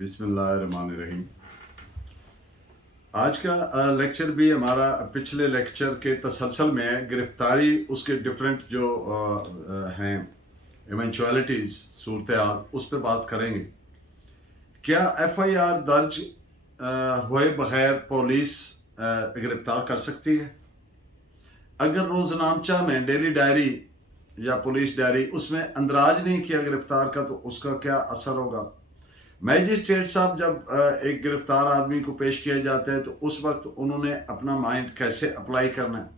बिस्मिल्लाहिर्रहमानिर्रहीम। आज का लेक्चर भी हमारा पिछले लेक्चर के तसलसल में है। गिरफ्तारी, उसके डिफरेंट जो हैं इवेंचुअलिटीज़, सूरत हाल, उस पर बात करेंगे। क्या FIR दर्ज हुए बगैर पुलिस गिरफ्तार कर सकती है? अगर रोज़नामचा में डेली डायरी या पुलिस डायरी उसमें अंदराज नहीं किया गिरफ्तार का, तो उसका क्या असर होगा? मैजिस्ट्रेट साहब जब एक गिरफ्तार आदमी को पेश किया जाता है तो उस वक्त उन्होंने अपना माइंड कैसे अप्लाई करना है?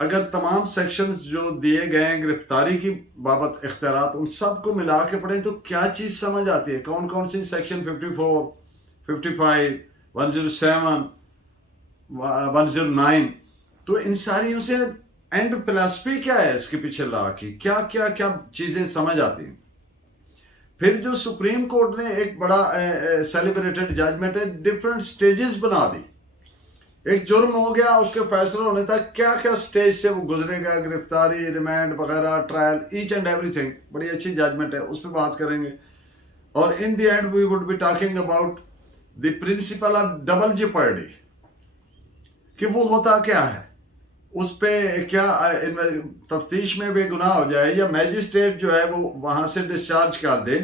अगर तमाम सेक्शंस जो दिए गए हैं गिरफ्तारी की बाबत इख्तियारात, उन सब को मिला के पढ़ें तो क्या चीज़ समझ आती है? कौन कौन सी सेक्शन 54, 55, 107, 109, तो इन सारी से एंड फिलॉसफी क्या है इसके पीछे ला की, क्या क्या क्या चीज़ें समझ आती हैं? फिर जो सुप्रीम कोर्ट ने एक बड़ा सेलिब्रेटेड जजमेंट है, डिफरेंट स्टेजेस बना दी। एक जुर्म हो गया, उसके फैसला होने तक क्या क्या स्टेज से वो गुजरेगा, गिरफ्तारी, रिमांड वगैरह, ट्रायल, ईच एंड एवरीथिंग। बड़ी अच्छी जजमेंट है, उस पर बात करेंगे। और in the end we would be talking about the principle of double jeopardy, कि वो होता क्या है, उस पर क्या तफ्तीश में बेगुनाह हो जाए या मैजिस्ट्रेट जो है वो वहां से डिस्चार्ज कर दे,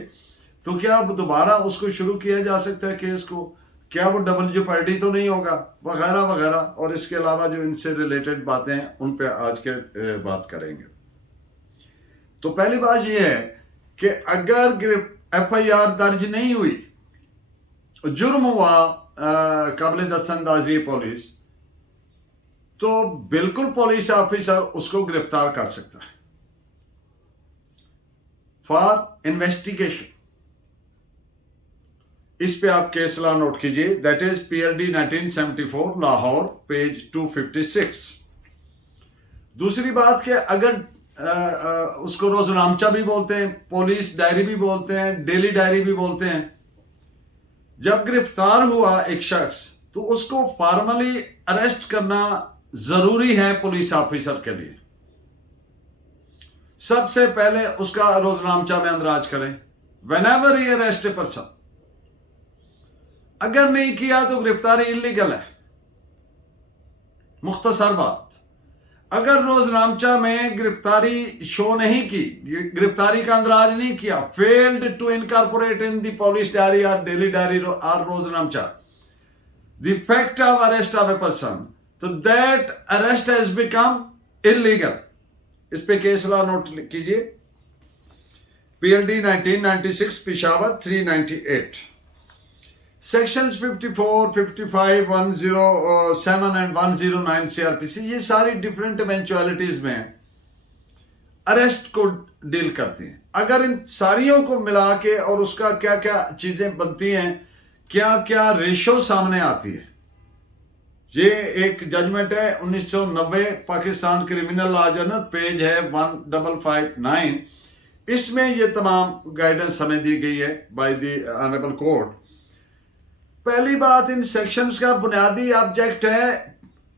तो क्या दोबारा उसको शुरू किया जा सकता है केस को? क्या वो डबल जेपर्डी तो नहीं होगा, वगैरह वगैरह। और इसके अलावा जो इनसे रिलेटेड बातें हैं उन पे आज के बात करेंगे। तो पहली बात यह है कि अगर FIR दर्ज नहीं हुई, जुर्म हुआ काबिल दस्तंदाजी पुलिस, तो बिल्कुल पुलिस ऑफिसर उसको गिरफ्तार कर सकता है फॉर इन्वेस्टिगेशन। इस पे आप केस लॉ नोट कीजिए, that is PLD 1974 Lahore, page 256। दूसरी बात कि अगर उसको रोजनामचा भी बोलते हैं, पुलिस डायरी भी बोलते हैं, डेली डायरी भी बोलते हैं, जब गिरफ्तार हुआ एक शख्स तो उसको फॉर्मली अरेस्ट करना जरूरी है पुलिस ऑफिसर के लिए। सबसे पहले उसका रोजनामचा में अंदराज करें whenever he arrest a person. अगर नहीं किया तो गिरफ्तारी इलीगल है। मुख्तसर बात, अगर रोजनामचा में गिरफ्तारी शो नहीं की, गिरफ्तारी का अंदराज नहीं किया, failed to incorporate in the police diary और डेली डायरी और रोजनामचा the fact of arrest of a person, तो that arrest has become illegal. इस पे केस लॉ नोट कीजिए, PLD 1996 Peshawar 398, sections 54, 55, 107 and 109 CRPC, ये सारी डिफरेंट इवेंचुअलिटीज में अरेस्ट को डील करती हैं। अगर इन सारियों को मिला के और उसका क्या क्या चीजें बनती हैं, क्या क्या रेशो सामने आती है, ये एक जजमेंट है 1990 Pakistan criminal law journal, page है 1559। इसमें ये तमाम गाइडेंस हमें दी गई है बाय द ऑनरेबल कोर्ट। पहली बात, इन सेक्शंस का बुनियादी ऑब्जेक्ट है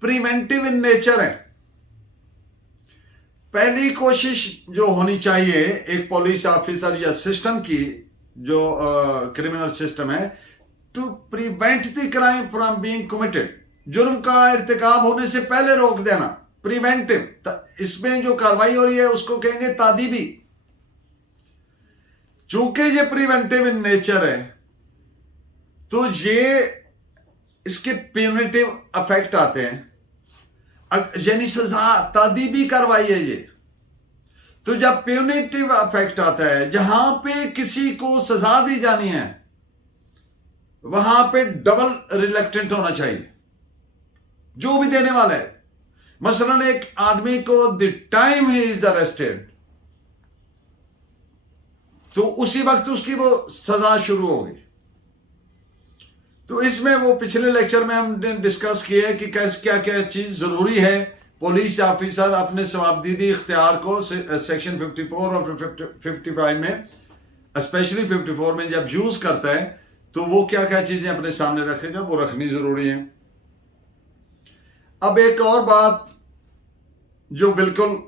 प्रिवेंटिव इन नेचर है। पहली कोशिश जो होनी चाहिए एक पुलिस ऑफिसर या सिस्टम की, जो क्रिमिनल सिस्टम है, to prevent the crime from being committed, जुर्म का इर्तिकाब होने से पहले रोक देना, प्रिवेंटिव। इसमें जो कार्रवाई हो रही है उसको कहेंगे तादीबी। चूंकि ये प्रिवेंटिव इन नेचर है तो ये इसके प्यूनिटिव इफेक्ट आते हैं, यानी सजा, तादीबी कार्रवाई है ये। तो जब प्यूनिटिव इफेक्ट आता है, जहां पे किसी को सजा दी जानी है वहां पे डबल रिलेक्टेंट होना चाहिए जो भी देने वाला है। मसलन एक आदमी को the time he is arrested, तो उसी वक्त उसकी वो सजा शुरू होगी। तो इसमें वो पिछले लेक्चर में हमने डिस्कस किया है कि क्या क्या चीज जरूरी है पुलिस ऑफिसर अपने सवाबदीदी इख्तियार को सेक्शन 54 और 55 में, स्पेशली 54 में जब यूज करता है, तो वो क्या क्या चीजें अपने सामने रखेगा, वो रखनी जरूरी है। अब एक और बात जो बिल्कुल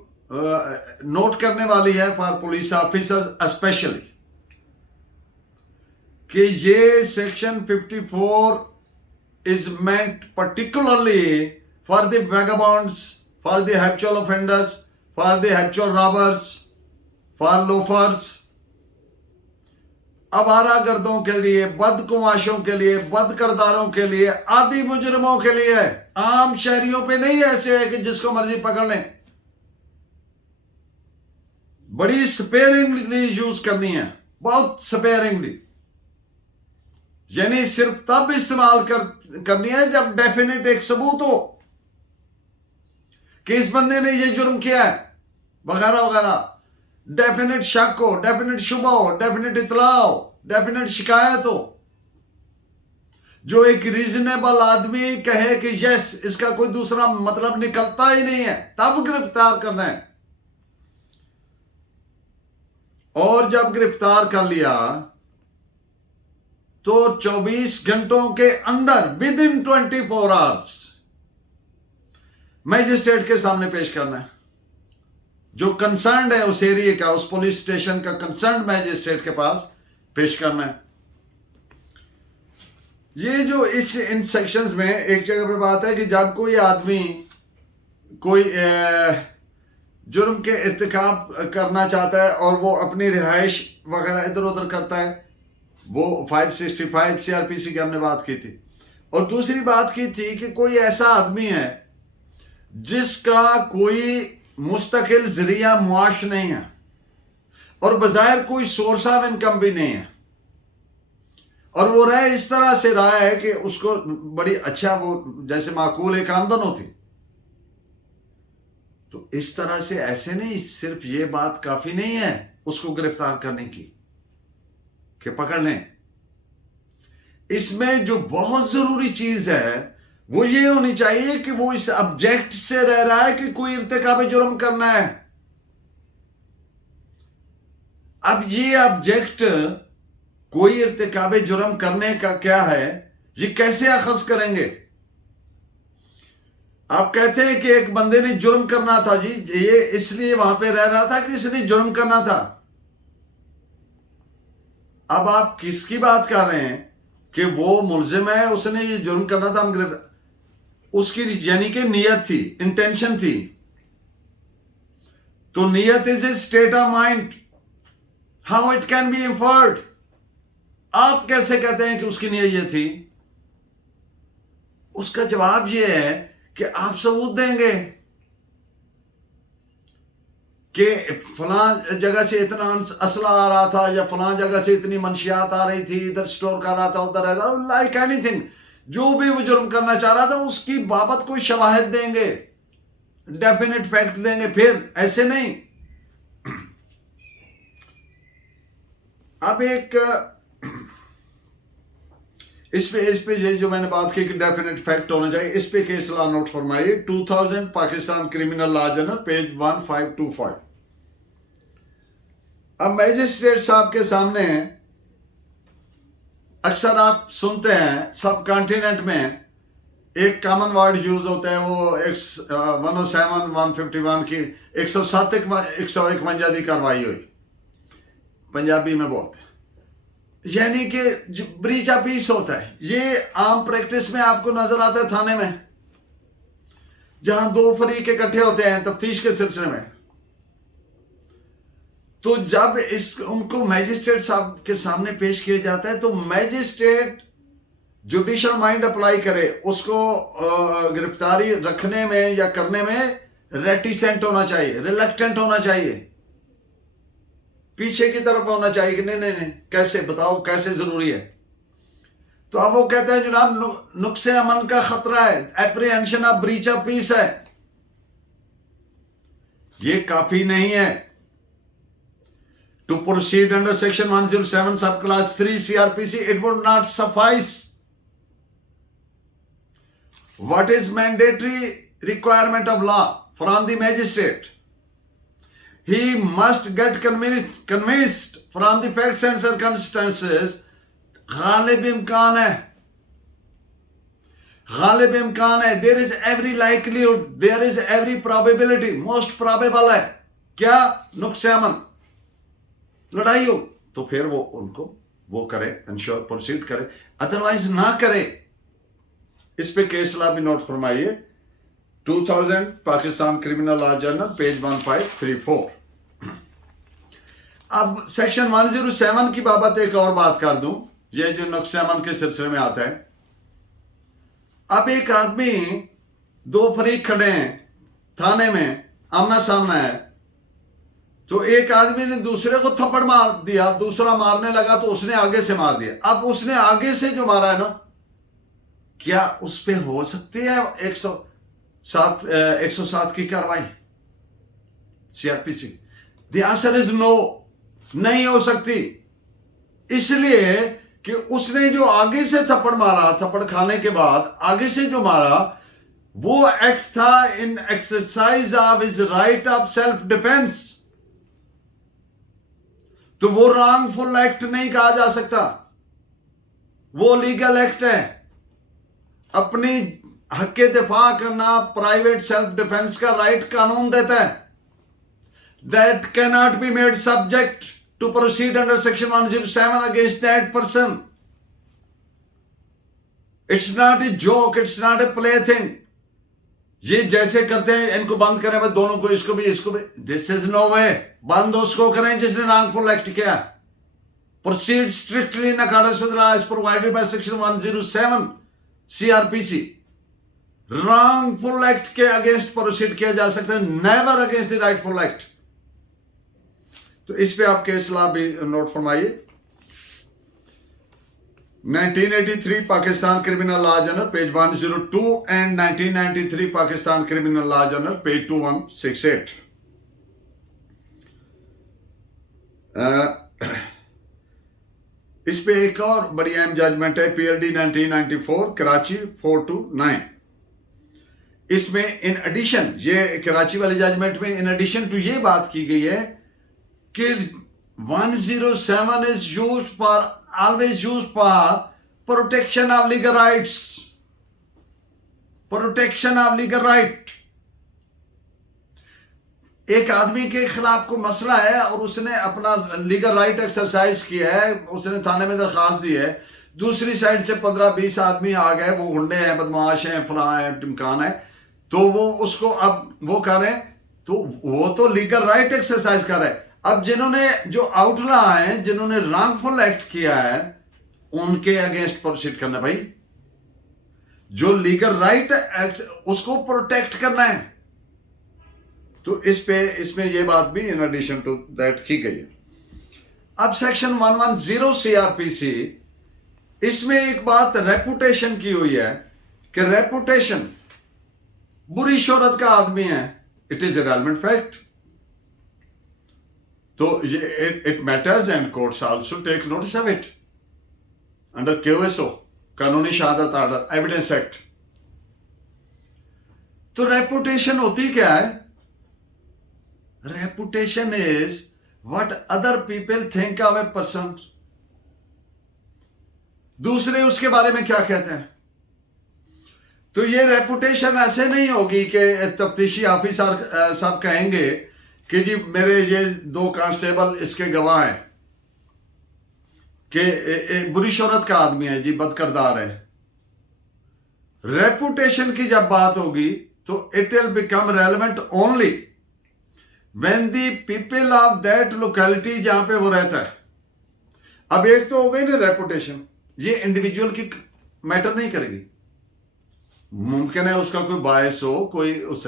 नोट करने वाली है फॉर पुलिस ऑफिसर्स स्पेशली, कि ये section 54 is meant particularly for the vagabonds, for the habitual offenders, for the habitual robbers, for loafers, आवारा गर्दों के लिए, बदकुमाशों के लिए, बद किरदारों के लिए, आदि मुजरिमों के लिए। आम शहरियों पे नहीं ऐसे है कि जिसको मर्जी पकड़ लें। बड़ी स्पेयरिंगली यूज करनी है, बहुत स्पेयरिंगली, यानी सिर्फ तब इस्तेमाल करनी है जब डेफिनेट एक सबूत हो कि इस बंदे ने ये जुर्म किया है वगैरह वगैरह, डेफिनेट शक हो, डेफिनेट शुबा हो, डेफिनेट इतला हो, डेफिनेट शिकायत हो, जो एक रीजनेबल आदमी कहे कि यस, इसका कोई दूसरा मतलब निकलता ही नहीं है, तब गिरफ्तार करना है। और जब गिरफ्तार कर लिया तो 24 घंटों के अंदर, विद इन 24 आवर्स मैजिस्ट्रेट के सामने पेश करना है। जो कंसर्न है उस एरिया का, उस पुलिस स्टेशन का कंसर्न मैजिस्ट्रेट के पास पेश करना है। ये जो इन सेक्शंस में एक जगह पे बात है कि जब कोई आदमी कोई जुर्म के इर्तिकाब करना चाहता है और वो अपनी रिहाइश वगैरह इधर उधर करता है, वो 565 सीआरपीसी की हमने बात की थी। और दूसरी बात की थी कि कोई ऐसा आदमी है जिसका कोई मुस्तकिल जरिया मुआश नहीं है और बजायर कोई सोर्स ऑफ इनकम भी नहीं है, और वो रहा इस तरह से रहा है कि उसको बड़ी अच्छा, वो जैसे माकूल एक आमदन होती, तो इस तरह से ऐसे नहीं, सिर्फ ये बात काफी नहीं है उसको गिरफ्तार करने की कि पकड़ लें। इसमें जो बहुत जरूरी चीज है वो ये होनी चाहिए कि वो इस ऑब्जेक्ट से रह रहा है कि कोई इर्तिकाब जुर्म करना है। अब ये ऑब्जेक्ट कोई इर्तिकाब जुर्म करने का क्या है, ये कैसे अखज करेंगे? आप कहते हैं कि एक बंदे ने जुर्म करना था जी, ये इसलिए वहां पे रह रहा था कि इसने जुर्म करना था। अब आप किसकी बात कर रहे हैं कि वो मुलजिम है, उसने ये जुर्म करना था, हम उसकी यानी कि नियत थी, इंटेंशन थी। तो नियत is a state of mind, how it can be inferred. आप कैसे कहते हैं कि उसकी नियत ये थी? उसका जवाब ये है कि आप सबूत देंगे कि फलां जगह से इतना असला आ रहा था, या फलां जगह से इतनी मंशियात आ रही थी, इधर स्टोर कर रहा था, उधर रह रहा, लाइक एनीथिंग, जो भी वो जुर्म करना चाह रहा था उसकी बाबत कोई शवाहिद देंगे, डेफिनेट फैक्ट देंगे। फिर ऐसे नहीं। अब एक इस पे ये जो मैंने बात की कि डेफिनेट फैक्ट होना चाहिए, इस पे केस लॉ नोट फरमाइए, 2000 Pakistan criminal law journal, page 1525। अब मैजिस्ट्रेट साहब के सामने अक्सर आप सुनते हैं सब कॉन्टिनेंट में एक कॉमन वर्ड यूज होता है, वो 107 151 की 151 की कार्रवाई हुई, पंजाबी में बोलते हैं, यानी कि ब्रीच ऑफ पीस होता है। ये आम प्रैक्टिस में आपको नजर आता है थाने में, जहां दो फरीक इकट्ठे होते हैं तफ्तीश के सिलसिले में। तो जब उनको मैजिस्ट्रेट साहब के सामने पेश किया जाता है तो मैजिस्ट्रेट जुडिशल माइंड अप्लाई करे, उसको गिरफ्तारी रखने में या करने में रेटिसेंट होना चाहिए, रिलक्टेंट होना चाहिए, पीछे की तरफ होना चाहिए कि नहीं नहीं नहीं, कैसे बताओ, कैसे जरूरी है। तो अब वो कहते हैं जनाब नुक्से अमन का खतरा है, apprehension of breach of peace है। ये काफी नहीं है। टू प्रोसीड अंडर सेक्शन 107 सब class 3 CrPC, it would not suffice. What is mandatory requirement of law from the magistrate? He must get convinced from the facts and circumstances. Ghalib इम्कान है, गालिब इम्कान है, there is every likelihood, there is every probability, most probable है क्या? नुक्से अमन, लड़ाई हो, तो फिर वो उनको वो करे, इंश्योर प्रोसीड करे, अदरवाइज ना करे। इस पे केस लॉ भी नोट फरमाइए, 2000 Pakistan criminal law journal page 1534। अब सेक्शन 107 की बाबत एक और बात कर दूं, ये जो नुक्स अमन के सिलसिले में आता है। अब एक आदमी, दो फरीक खड़े हैं थाने में, आमना सामना है, तो एक आदमी ने दूसरे को थप्पड़ मार दिया, दूसरा मारने लगा तो उसने आगे से मार दिया। अब उसने आगे से जो मारा है ना, क्या उस पे हो सकती है 107 की कार्रवाई CrPC? The answer is no, नहीं हो सकती। इसलिए कि उसने जो आगे से थप्पड़ मारा, थप्पड़ खाने के बाद आगे से जो मारा, वो एक्ट था in exercise of his right of self defence, तो वो रॉन्गफुल एक्ट नहीं कहा जा सकता, वो लीगल एक्ट है। अपनी हक के दिफा करना, प्राइवेट सेल्फ डिफेंस का राइट कानून देता है। That can not be made subject to proceed under section 107 against that person. It's not a joke, it's not a play thing. ये जैसे करते हैं, इनको बंद करें भाई, दोनों को, इसको भी, दिस इज नो वे। बंद उसको करें जिसने रॉन्गफुल एक्ट किया। Proceed strictly in accordance with law as provided by section 107 CrPC. Wrongful act के अगेंस्ट प्रोसीड किया जा सकता है, never against the rightful act. तो इस पे आप केस लॉ भी नोट फरमाइए। 1983 Pakistan criminal law journal page 102 and 1993 Pakistan criminal law journal page 2168। इस पे एक और बड़ी अहम जजमेंट है, पीएलडी 1994 कराची 429। इसमें इन एडिशन, ये कराची वाली जजमेंट में इन एडिशन टू ये बात की गई है कि 107 is used for, always used for protection of legal rights, protection of legal right। एक आदमी के खिलाफ कोई मसला है और उसने अपना लीगल राइट एक्सरसाइज किया है, उसने थाने में दरखास्त दी है, दूसरी साइड से 15-20 आदमी आ गए, वो गुंडे हैं, बदमाश हैं, फलां है, टिमकान है, तो वो उसको अब वो कर रहे हैं, तो वो तो लीगल राइट एक्सरसाइज कर रहे हैं। अब जिन्होंने, जो आउटला हैं, जिन्होंने रॉन्गफुल एक्ट किया है, उनके अगेंस्ट प्रोसीड करना भाई। जो लीगल राइट उसको प्रोटेक्ट करना है। तो इसमें ये बात भी इन एडिशन टू दैट की गई है। अब सेक्शन 110 सीआरपीसी, इसमें एक बात रेपुटेशन की हुई है कि रेपुटेशन, बुरी शोहरत का आदमी है, it is a relevant fact. तो ये it matters and courts also take notice of it under QSO, कानूनी शहादत ऑर्डर एविडेंस एक्ट। तो रेपुटेशन होती क्या है? Reputation is what other people think of a person. दूसरे उसके बारे में क्या कहते हैं। तो ये रेपुटेशन ऐसे नहीं होगी कि तफ्तीशी ऑफिसर साहब कहेंगे कि जी मेरे ये 2 कांस्टेबल इसके गवाह हैं कि बुरी शोहरत का आदमी है जी, बदकिरदार है। रेपुटेशन की जब बात होगी तो it will become relevant only when the people of that locality, जहां पे वो रहता है। अब एक तो हो गई ना रेपुटेशन, ये इंडिविजुअल की मैटर नहीं करेगी। मुमकिन है उसका कोई बायस हो, कोई उस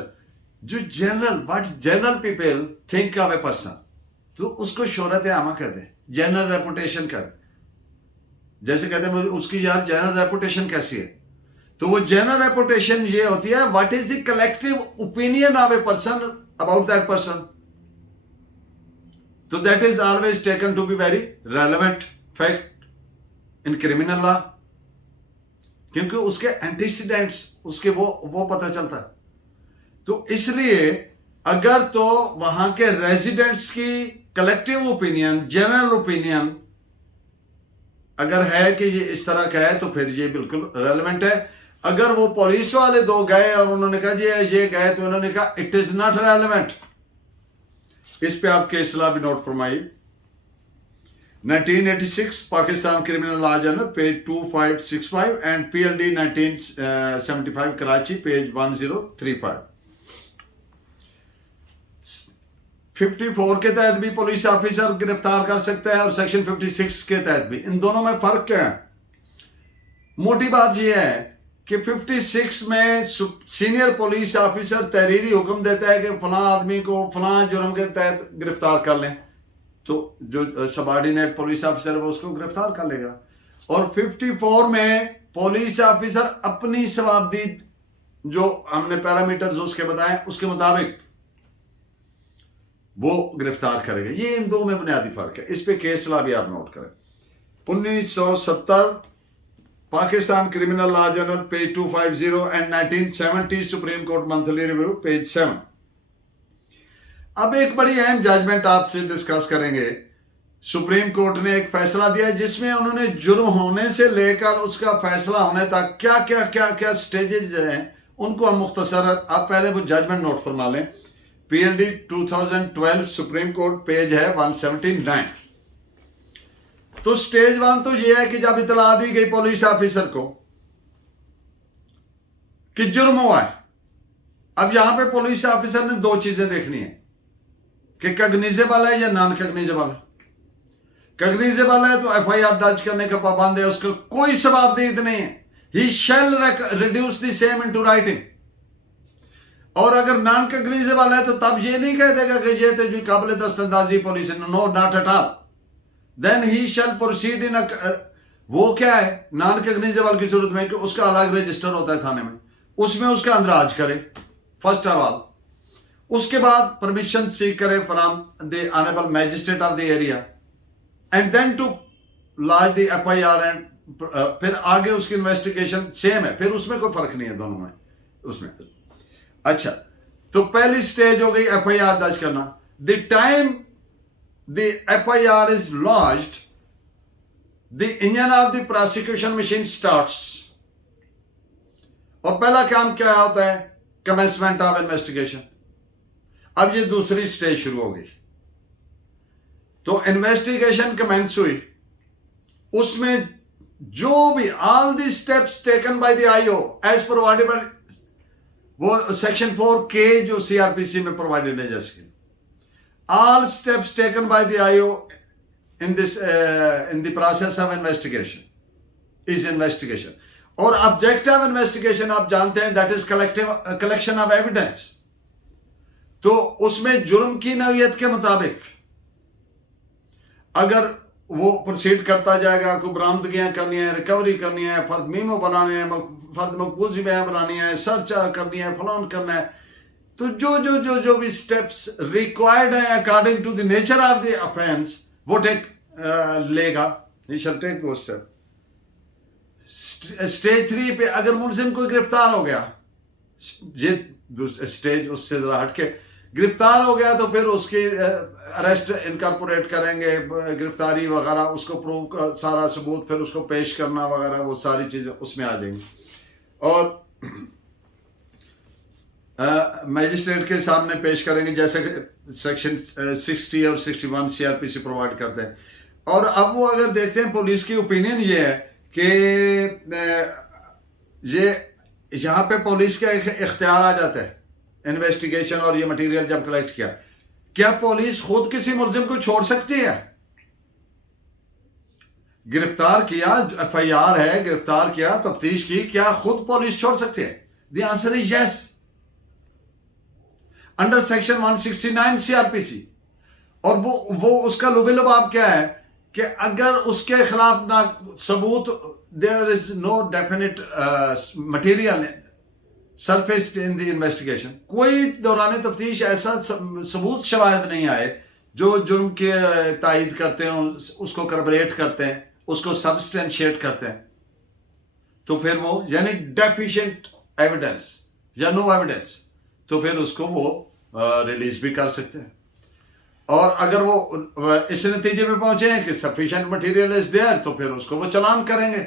जो general, what general people think of a person, तो उसको शोहरत आमा कहते हैं, जनरल रेपुटेशन कहते हैं। जैसे कहते हैं उसकी यार जनरल रेपुटेशन कैसी है, तो वो जनरल रेपुटेशन ये होती है what is the collective opinion of a person about that person. तो that is always taken to be very relevant fact in criminal law, क्योंकि उसके एंटीसीडेंट्स, उसके वो पता चलता है। तो इसलिए अगर तो वहां के रेजिडेंट्स की कलेक्टिव ओपिनियन, जनरल ओपिनियन अगर है कि ये इस तरह का है, तो फिर ये बिल्कुल रेलेवेंट है। अगर वो पुलिस वाले 2 गए और उन्होंने कहा जी ये गए, तो उन्होंने कहा इट इज नॉट रेलेवेंट। इस पे आप केस लॉ भी नोट फरमाइए। 1986 Pakistan Criminal Law Journal, page 2565, and PLD 1975 Karachi, page 1035. 54 के तहत भी पुलिस ऑफिसर गिरफ्तार कर सकता है और सेक्शन 56 के तहत भी। इन दोनों में फर्क क्या है? मोटी बात यह है कि 56 में सीनियर पुलिस ऑफिसर तहरीरी हुक्म देता है कि फलां आदमी को फलां जुर्म के तहत गिरफ्तार कर लें, तो जो सबऑर्डिनेट पुलिस ऑफिसर है वो उसको गिरफ्तार कर लेगा। और 54 में पुलिस ऑफिसर अपनी सवाबदीद जो हमने पैरामीटर्स उसके बताए उसके मुताबिक वो गिरफ्तार करेगा। ये इन दो में बुनियादी फर्क है। इस पे केस लॉ भी आप नोट करें। 1970 Pakistan criminal law journal, page 250, and 1970 supreme court monthly review, page 7। अब एक बड़ी अहम जजमेंट आपसे डिस्कस करेंगे। सुप्रीम कोर्ट ने एक फैसला दिया जिसमें उन्होंने जुर्म होने से लेकर उसका फैसला होने तक क्या क्या क्या क्या स्टेजेस हैं उनको हम मुख्तसर, आप पहले वो जजमेंट नोट फरमा लें। PLD 2012 सुप्रीम कोर्ट, पेज है 179। तो स्टेज 1 तो यह है कि जब इतला दी गई पुलिस ऑफिसर को कि जुर्म हुआ है, अब यहां पे पुलिस ऑफिसर ने दो चीजें देखनी है कि कग्निजेबल है या नॉन कग्निजेबल है। कग्निजेबल है तो FIR दर्ज करने का पाबंद है, उसका कोई सवाबदीद नहीं है। He shall reduce the same into writing. और अगर नॉन कग्निजेबल है तो तब ये नहीं कह देगा कि ये तो जो काबिल दस्तंदाजी police, no not at all. Then he shall proceed in वो क्या है नॉन कग्निजेबल की सूरत में कि उसका अलग रजिस्टर होता है थाने में, उसमें उसका अंदराज करे फर्स्ट ऑफ ऑल। उसके बाद परमिशन सीक करे from the honourable magistrate of the area and then to launch the FIR and फिर आगे उसकी इन्वेस्टिगेशन सेम है, फिर उसमें कोई फर्क नहीं है दोनों में उसमें। अच्छा, तो पहली स्टेज हो गई FIR दर्ज करना। The time the FIR is launched the engine of the prosecution machine starts. और पहला काम क्या होता है? Commencement of investigation. अब ये दूसरी स्टेज शुरू हो गई। तो इन्वेस्टिगेशन कमेंस हुई, उसमें जो भी all the steps taken by the IO as provided by वो सेक्शन 4K जो CRPC में प्रोवाइडेड है, जैसे all steps taken by the IO in this in the process of investigation is investigation. और ऑब्जेक्टिव ऑफ इन्वेस्टिगेशन आप जानते हैं that is collection of evidence. तो उसमें जुर्म की नौयत के मुताबिक अगर वो प्रोसीड करता जाएगा, को बरामदगियां करनी है, रिकवरी करनी है, फर्द मीमो बनाने हैं, फर्द मकबूजी बयान बनानी है, सर्च करनी है, फलान करना है, तो जो जो जो जो भी स्टेप्स रिक्वायर्ड है according to the nature of the offence वो टेक लेगा, ही शैल टेक वो स्टेप। स्टेज 3 पे अगर मुलजिम कोई गिरफ्तार हो गया, ये स्टेज उससे जरा हटके गिरफ्तार हो गया, तो फिर उसकी अरेस्ट इनकॉर्पोरेट करेंगे, गिरफ्तारी वगैरह, उसको प्रूव सारा सबूत फिर उसको पेश करना वगैरह, वो सारी चीजें उसमें आ जाएंगी। और मैजिस्ट्रेट के सामने पेश करेंगे जैसे सेक्शन 60 और 61 CRPC प्रोवाइड करते हैं। और अब वो अगर देखते हैं पुलिस की ओपिनियन ये है कि ये यहाँ पे पुलिस का एक इख्तियार आ जाता है इन्वेस्टिगेशन और ये मटेरियल जब कलेक्ट किया, क्या पुलिस खुद किसी मुलजिम को छोड़ सकती है? गिरफ्तार किया, FIR है, गिरफ्तार किया, तफ्तीश की, क्या खुद पुलिस छोड़ सकती है? The answer is yes, under section 169 CRPC। और वो उसका लुबे-लुबाब क्या है कि अगर उसके खिलाफ ना सबूत, there is no definite material surfaced in the investigation, कोई दौरान तफ्तीश ऐसा सबूत शवाहिद नहीं आए जो जुर्म के तायद करते हैं, उसको करबरेट करते हैं, उसको सब्सटेंशिएट करते हैं, तो फिर वो यानी डेफिशिएंट एविडेंस या नो एविडेंस, तो फिर उसको वो रिलीज भी कर सकते हैं। और अगर वो इस नतीजे में पहुंचे हैं कि सफिशिएंट मटेरियल इज देयर, तो फिर उसको वो चालान करेंगे।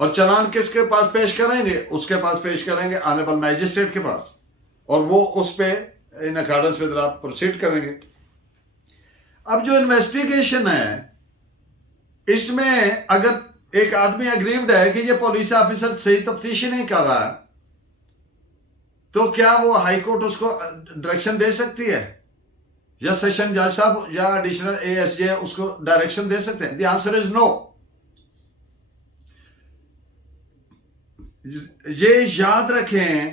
और चालान किसके पास पेश करेंगे? उसके पास पेश करेंगे, ऑनरेबल मैजिस्ट्रेट के पास, और वो उस पे इन अकॉर्डेंस विद लॉ प्रोसीड करेंगे। अब जो इन्वेस्टिगेशन है, इसमें अगर एक आदमी अग्रीव्ड है कि ये पुलिस ऑफिसर सही तफ्तीश नहीं कर रहा है, तो क्या वो हाई कोर्ट उसको डायरेक्शन दे सकती है, या सेशन जज साहब या एडिशनल एएसजे उसको डायरेक्शन दे सकते हैं? The answer is no. ये याद रखें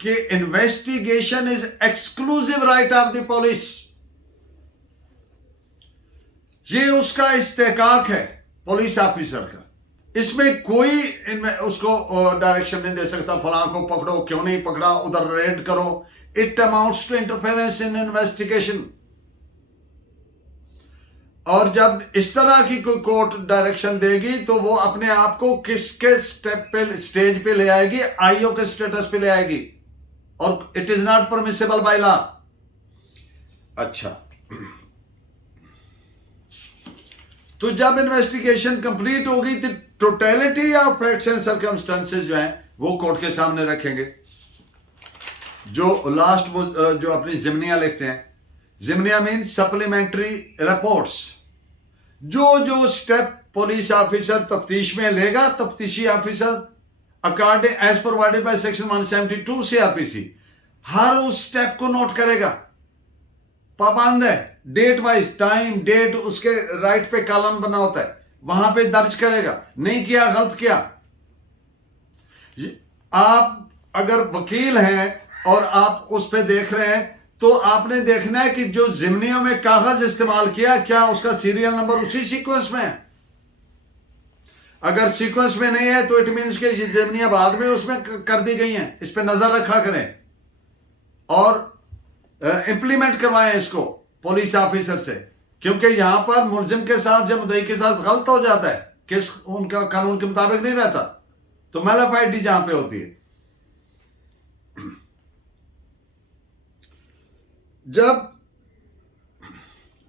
कि investigation is exclusive right of the police. ये उसका इस्तेकाक है पुलिस ऑफिसर का, इसमें कोई उसको डायरेक्शन नहीं दे सकता, फलां को पकड़ो, क्यों नहीं पकड़ा, उधर रेड करो। It amounts to interference in investigation. और जब इस तरह की कोई कोर्ट डायरेक्शन देगी तो वो अपने आप को किसके स्टेज पे ले आएगी? आईओ के स्टेटस पे ले आएगी, और it is not permissible by law. अच्छा, तो जब इन्वेस्टिगेशन कंप्लीट होगी तो totality of facts and circumstances जो हैं वो कोर्ट के सामने रखेंगे। जो लास्ट वो जो अपनी जिमनिया लिखते हैं, जिमनिया मीन सप्लीमेंट्री रिपोर्ट्स। जो स्टेप पुलिस ऑफिसर तफ्तीश में लेगा, तफ्तीशी officer according as provided by section 172 CrPC, हर उस स्टेप को नोट करेगा। पाबंद है, डेट वाइज, टाइम डेट उसके राइट पे कॉलम बना होता है, वहां पे दर्ज करेगा, नहीं किया, गलत किया। आप अगर वकील हैं और आप उस पे देख रहे हैं तो आपने देखना है कि जो जिमनियों में कागज इस्तेमाल किया, क्या उसका सीरियल नंबर उसी सीक्वेंस में है। अगर सीक्वेंस में नहीं है तो इट मीन्स कि ये जिमनियां बाद में उसमें कर दी गई हैं। इस पे नजर रखा करें और इंप्लीमेंट करवाएं इसको पुलिस ऑफिसर से, क्योंकि यहां पर मुलजिम के साथ या मुद्दई के साथ गलत हो जाता है, केस उनका कानून के मुताबिक नहीं रहता, तो मैलाफाइडी जहां पे होती है।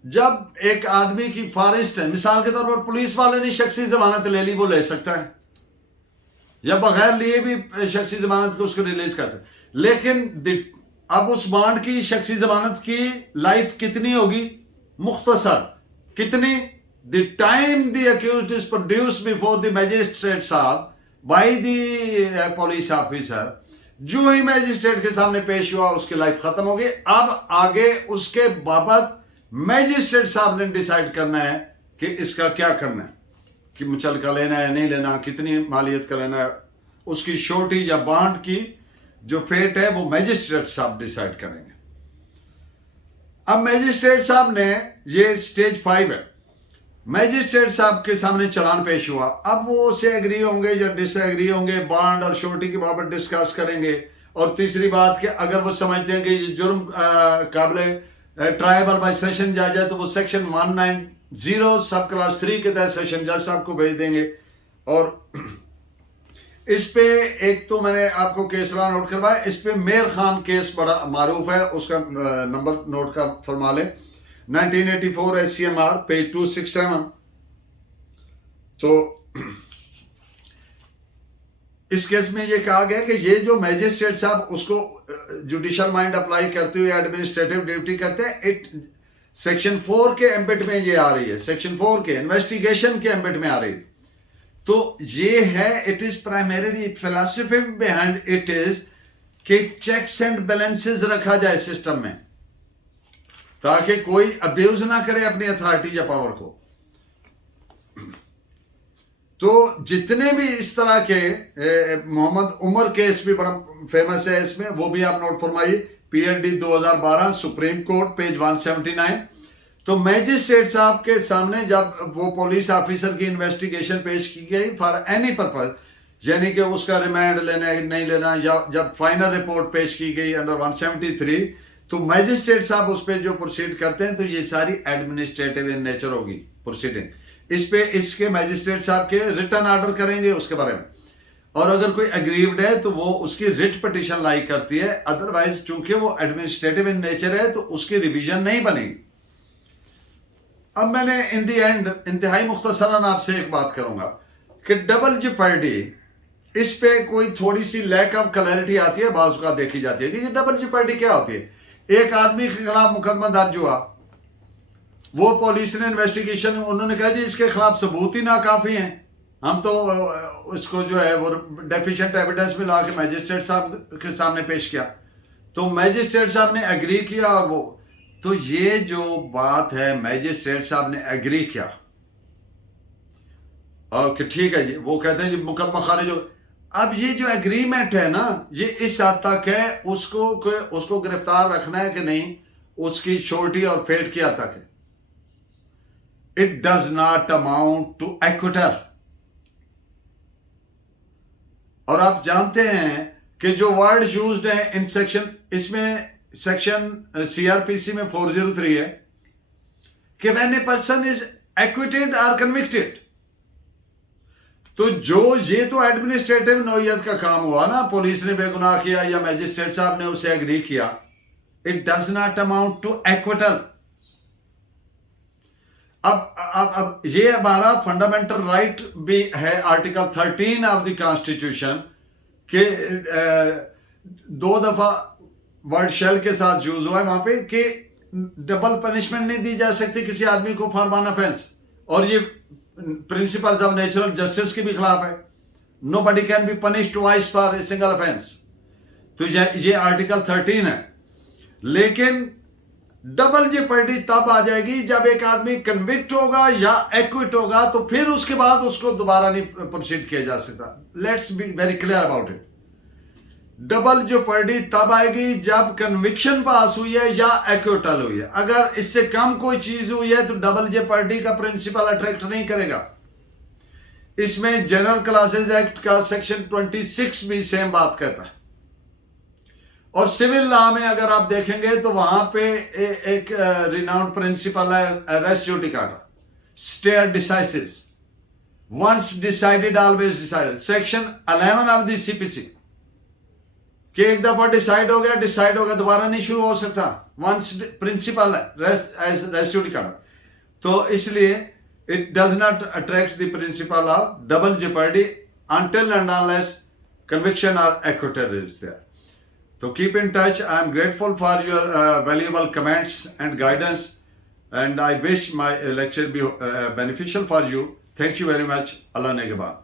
जब एक आदमी की फॉरेस्ट है, मिसाल के तौर पर पुलिस वाले ने शख्सी जमानत ले ली, वो ले सकता है, या बगैर लिए भी शख्सी जमानत को उसको रिलीज कर सकता है। लेकिन अब उस बॉन्ड की शख्सी जमानत की लाइफ कितनी होगी? मुख्तसर। कितनी? The time the accused is produced before the magistrate साहब बाय द पुलिस ऑफिसर, जो ही मैजिस्ट्रेट के सामने पेश हुआ उसकी लाइफ खत्म हो गई। अब आगे उसके बाबत मैजिस्ट्रेट साहब ने डिसाइड करना है कि इसका क्या करना है, कि मुचलका लेना है, नहीं लेना, कितनी मालियत का लेना है, उसकी शोटी या बॉन्ड की जो फेट है वो मैजिस्ट्रेट साहब डिसाइड करेंगे। अब मैजिस्ट्रेट साहब ने, ये स्टेज 5 है, मैजिस्ट्रेट साहब के सामने चालान पेश हुआ। अब वो उससे एग्री होंगे या डिसएग्री होंगे, बॉन्ड और शोटी के बाबत डिस्कस करेंगे। और तीसरी बात कि अगर वो समझते हैं कि ये जुर्म काबिल ट्रायबल बाय सेशन जज है तो वो सेक्शन 190 सब क्लास 3 के तहत सेशन जज साहब को भेज देंगे। और इस पे एक तो मैंने आपको केसला नोट करवाया, इस पे मेयर खान केस बड़ा मारूफ है, उसका नंबर नोट कर फरमा लें, 1984 SCMR पेज 267। तो इस केस में ये कहा गया कि ये जो मैजिस्ट्रेट साहब उसको जुडिशियल माइंड अप्लाई करते हुए एडमिनिस्ट्रेटिव ड्यूटी करते हैं, इट सेक्शन 4 के एम्बिट में ये आ रही है, सेक्शन 4 के इन्वेस्टिगेशन के एम्बिट में आ रही है। तो ये है, it is primarily philosophy behind it is कि चेक्स एंड बैलेंसेस रखा जाए सिस्टम में, ताकि कोई अब्यूज ना करे अपनी अथॉरिटी या पावर को। तो जितने भी इस तरह के मोहम्मद उमर केस भी बड़ा फेमस है इसमें, वो भी आप नोट फरमाइए, PLD 2012 सुप्रीम कोर्ट पेज 179। तो मैजिस्ट्रेट साहब के सामने जब वो पुलिस ऑफिसर की इन्वेस्टिगेशन पेश की गई फॉर एनी पर्पज, यानी कि उसका रिमांड लेना है नहीं लेना, या जब फाइनल रिपोर्ट पेश की गई अंडर 173, तो मैजिस्ट्रेट साहब उस पर जो प्रोसीड करते हैं तो ये सारी एडमिनिस्ट्रेटिव इन नेचर होगी प्रोसीडिंग। इस पे इसके मैजिस्ट्रेट साहब के रिटर्न ऑर्डर करेंगे उसके बारे में, और अगर कोई अग्रीव्ड है तो वो उसकी रिट पिटीशन लाई करती है। अदरवाइज चूंकि वो एडमिनिस्ट्रेटिव इन नेचर है तो उसकी रिवीजन नहीं बनेगी। अब मैंने इन दी एंड इंतहाई मुख्तसरन आपसे एक बात करूंगा कि डबल जेपर्डी, इस पे कोई थोड़ी सी लैक ऑफ क्लैरिटी आती है, बाज़ औक़ात देखी जाती है कि ये डबल जेपर्डी क्या होती है। एक आदमी के खिलाफ मुकदमा दर्ज हुआ वो पुलिस ने इन्वेस्टिगेशन, उन्होंने कहा जी इसके खिलाफ सबूत ही ना काफ़ी हैं, हम तो उसको जो है वो डेफिशिएंट एविडेंस में ला के मैजिस्ट्रेट साहब के सामने पेश किया, तो मैजिस्ट्रेट साहब ने एग्री किया। और वो तो ये जो बात है मैजिस्ट्रेट साहब ने एग्री किया कि ठीक है जी, वो कहते हैं जी मुकदमा खारिज हो। अब ये जो एग्रीमेंट है ना, ये इस हद तक है, उसको गिरफ्तार रखना है कि नहीं, उसकी श्योरिटी और फेट क्या तक है। It does not amount to acquittal. और आप जानते हैं कि जो वर्ड यूज्ड है इन सेक्शन, इसमें सेक्शन सीआरपीसी में 403 है कि when a person is acquitted और कन्विक्टेड, तो जो ये तो एडमिनिस्ट्रेटिव नौयत का काम हुआ ना, पुलिस ने बेगुनाह किया या मैजिस्ट्रेट साहब ने उसे एग्री किया, it does not amount to acquittal. अब ये हमारा फंडामेंटल राइट भी है, आर्टिकल 13 ऑफ द कॉन्स्टिट्यूशन के 2 दफा वर्ड शेल के साथ यूज हुआ है वहां पे कि डबल पनिशमेंट नहीं दी जा सकती किसी आदमी को फॉर वन ऑफेंस, और ये प्रिंसिपल्स ऑफ नेचुरल जस्टिस के भी खिलाफ है। Nobody can be punish twice for a single offence. तो ये आर्टिकल 13 है। लेकिन डबल जेपर्डी तब आ जाएगी जब एक आदमी कन्विक्ट होगा या एक्विट होगा, तो फिर उसके बाद उसको दोबारा नहीं प्रोसीड किया जा सकता। Let's be very clear about it. Double Jeopardy तब आएगी जब कन्विक्शन पास हुई है या एक्विटल हुई है। अगर इससे कम कोई चीज हुई है तो डबल जेपर्डी का प्रिंसिपल अट्रैक्ट नहीं करेगा। इसमें जनरल क्लासेस एक्ट का सेक्शन 26 भी सेम बात कहता है। और सिविल लॉ में अगर आप देखेंगे तो वहां पे एक रिनाउंड प्रिंसिपल है res judicata, stare decisis, once decided always decided, section 11 of the CPC, कि एक दफा डिसाइड हो गया दोबारा नहीं शुरू हो सकता। वंस प्रिंसिपल है रेस जुडिकाटा, तो इसलिए it does not attract the principle of double Jeopardy until and unless conviction or acquittal is there. So keep in touch. I am grateful for your valuable comments and guidance, and I wish my lecture be beneficial for you. Thank you very much. Allah Negeban.